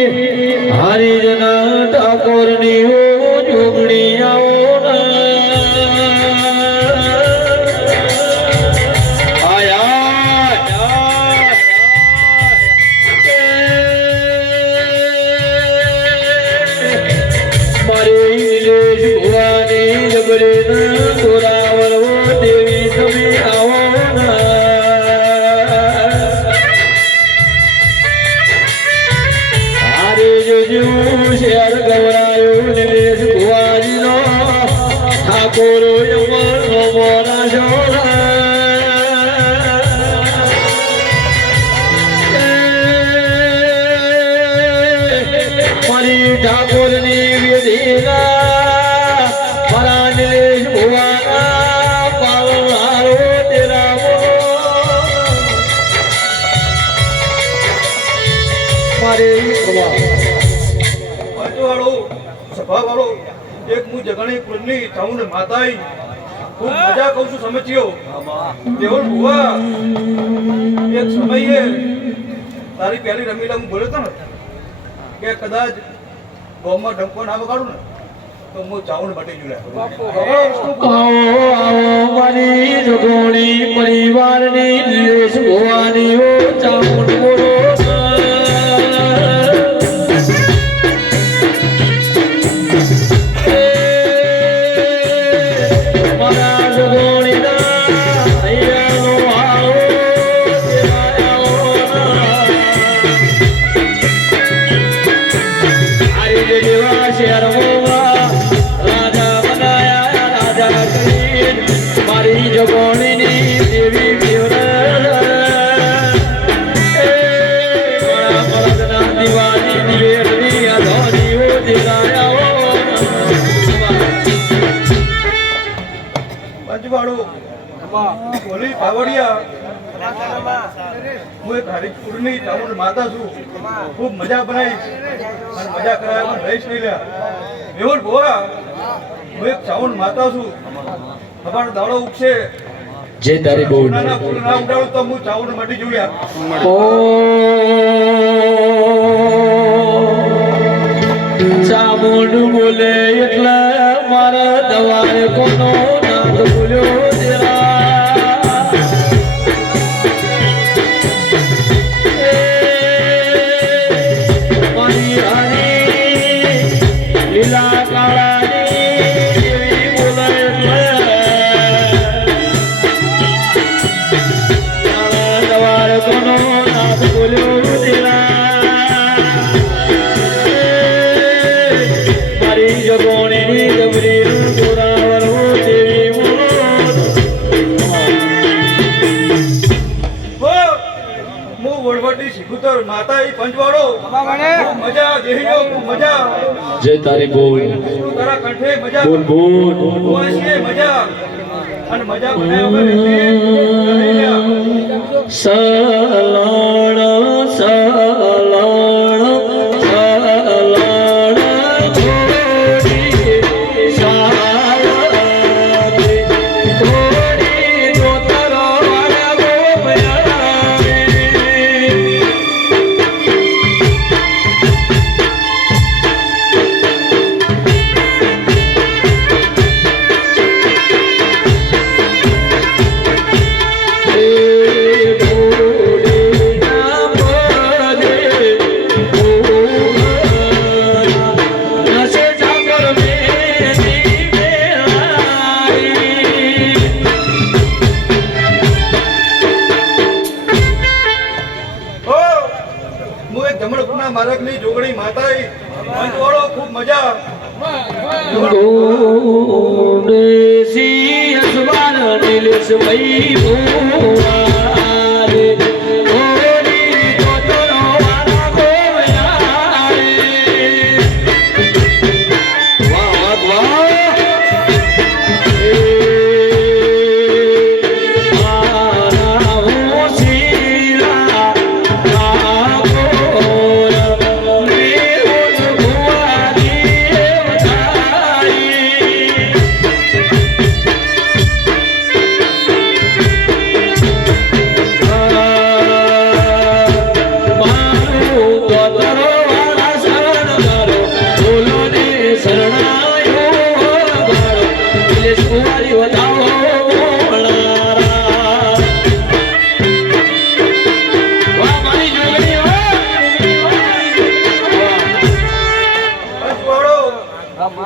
હરિજના ઠાકોરની જોગણી આવો મારી ભુવાની જબરે તોરાવર દેવી તમે આવો શેર ગવરાયો નિલેશ ભુવાજીનો ઠાકોરો યમનો મોરા જોડા મારી ઠાકોરની વિધિના મારા નિલેશ ભુવાના પાવનારો તેરા મારે સભાવાળો એક હું જગણી કુળની ચાઉંડ માતાઈ ખૂબ મજા કહું છું સમજ્યો દેવળ ભુવા એક સમયે તારી પહેલી રમીલા હું બોલ્યો હતો ને કે કદાચ ગોમાં ડંકો ના વગાડું ને તો હું ચાઉંડ મટી જુલ્યા મારી જગોણી પરિવારની નિલેશ ભુવાની હો ચાઉંડ બોલો મારી જગોણીની દેવી દિવાળી દિવેરની અધોરીઓ પંચવાળો બોલી પાવડિયા હું એક હરિપુરની ચામુંડ માતા છું ખૂબ મજા બનાવીશ અને મજા કરાવવામાં રહીશ નહીં લ્યા મેવર ભુવા હું એક ચામુંડ માતા છું તમારો દાડો ઉગશે જે તારી બહુ ના ઉડાડું તો હું ચાવડ મટી જોડ્યા ચામુંડ બોલે એટલે મારા દવાએ કોનો નાદ બોલ્યો મારી હારી લીલા કાળાની માતા ઈ પંચવાળો મજા દેહીઓ મજા જય તારી બોલ તારા કંઠે મજા બોલ બોલ વાસીએ મજા અને મજા બનાવ્યા સલાણ મારકની જોગણી માતાઈ પંચવાળો ખૂબ મજા ગોડેસી અસવાર નિલેશ ભાઈ ભુવા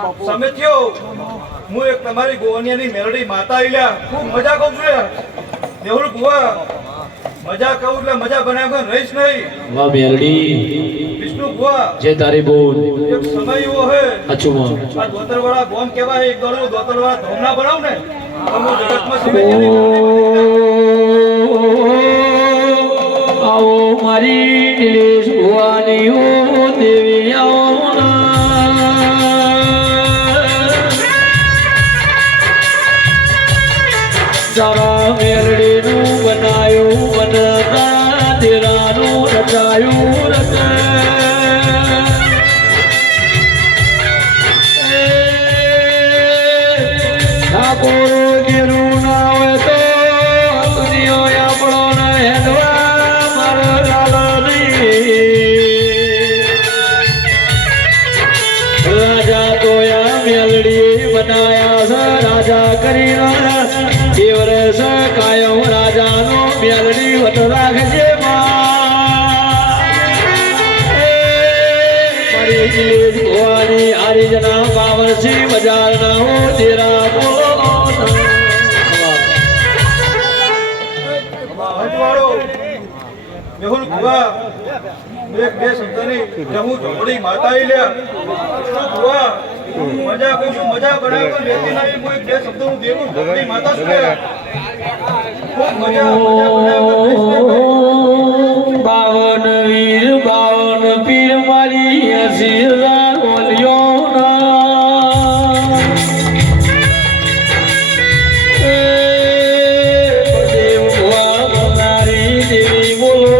સમિતિઓ હું એક તમારી ગોવનિયાની મેલડી માતા આઈલ્યા ખૂબ મજા કહું છું યાર દેવલ બુવા મજા કહું એટલે મજા બનાવ્યા વગર રહીશ નહીં વાહ મેલડી વિષ્ણુ બુવા જે તારી બોલ એક સમય એવો હે અચુમાં આ દોતરવાળા ગોમ કહેવાય એક દોડો દોતરવાળા ધોમના બનાવ ને અમુ જગતમાં સમિતિની આવો મારી નિલેશ ભુવાની ઓ દેવી આવો તારા મેલડીનું બનાયું બનતા તેરાનું રચાયું ઠાકોરો ગીરું ના હોય તો દુનિયો આપણો ને હેડવા મારો લાલો નહીં રાજા તો આ મેલડી બનાયા છે રાજા કરીને દેવરસ કાયમ રાજાનો મેલડી વટ રાખજે મારી દિલેશ ભવાની હરિજના બાવરસી બજારના હો તેરા હજવાળો મેહુલ બુવા એક બે શબ્દની જમુ ઝોપડી માતા આઈલ્યા વિષ્ણુ બુવા મજા કહું છું મજા બનાવ્યો લેતી નહીં હું એક બે શબ્દનું દેવું ઝોપડી માતા છું યાર. ખૂબ મજા બનાવ્યો રહીશ નહીં ભાઈ. બાવન વીર બાવન પીર મારી હસી બોલ્યો દેવ ભુવા મારી દેવી બોલો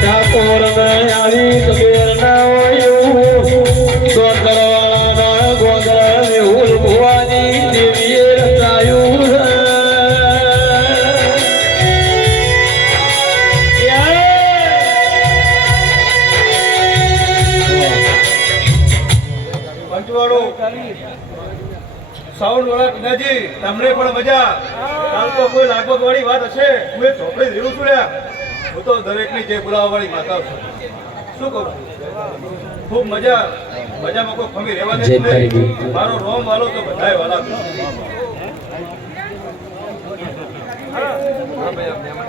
ઠાકોર આવી કબીર ના ગોદરવાળા ગોદર મેહુલ ભુવાની દેવીએ રચાયું પંચવાળો સાઉન્ડ વાળા ટીનાજી તમને પણ મજા કાલ તો કોઈ લાગવગ વાળી વાત હશે હું એક ઝોપડી દેવું છું લ્યા હું તો દરેકની જે બોલાવવા વાળી માતા છું શું કહું છું? ખૂબ મજામાં કોઈ ખમી રહેવા દે નહીં મારો રોમ વાલો તો બધાય વાલા છે. હા ભાઈ